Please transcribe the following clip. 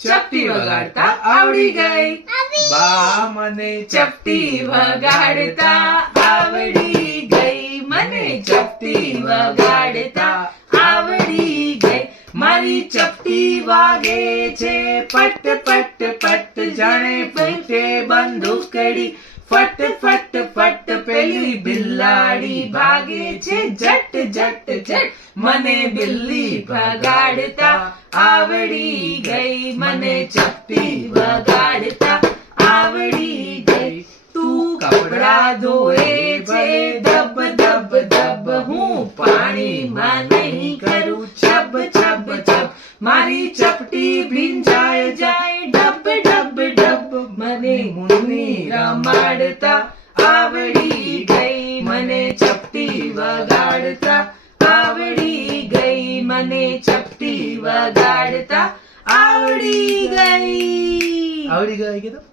ચપટી વગાડતા આવડી ગઈ. બા મને ચપટી વગાડતા આવડી ગઈ. મને ચપટી વગાડતા આવડી ગઈ. મારી ચપટી વાગે છે પટ પટ પટ, જાણે ફૂટે બંદૂકડી. ફટ ફટ ફટ પેલી બિલાડી ભાગે છે જટ જટ જટ. મને બિલ્લી વગાડતા આવડી ગઈ. મને ચપટી વગાડતા આવડી ગઈ. તું કપડા ધોએ છે ધબ ધબ ધબ, હું પાણીમાં નહીં કરું છબ છબ છબ. મારી ચપટી ભીંજાય જાય ડબ ડબ ડબ. મને મુન્ની રમાડતા આવડી ગઈ. મને ચપટી વગાડતા આવડી ગઈ. મને ચપટી વગાડતા આવડી ગઈ. આવડી ગઈ કીધું.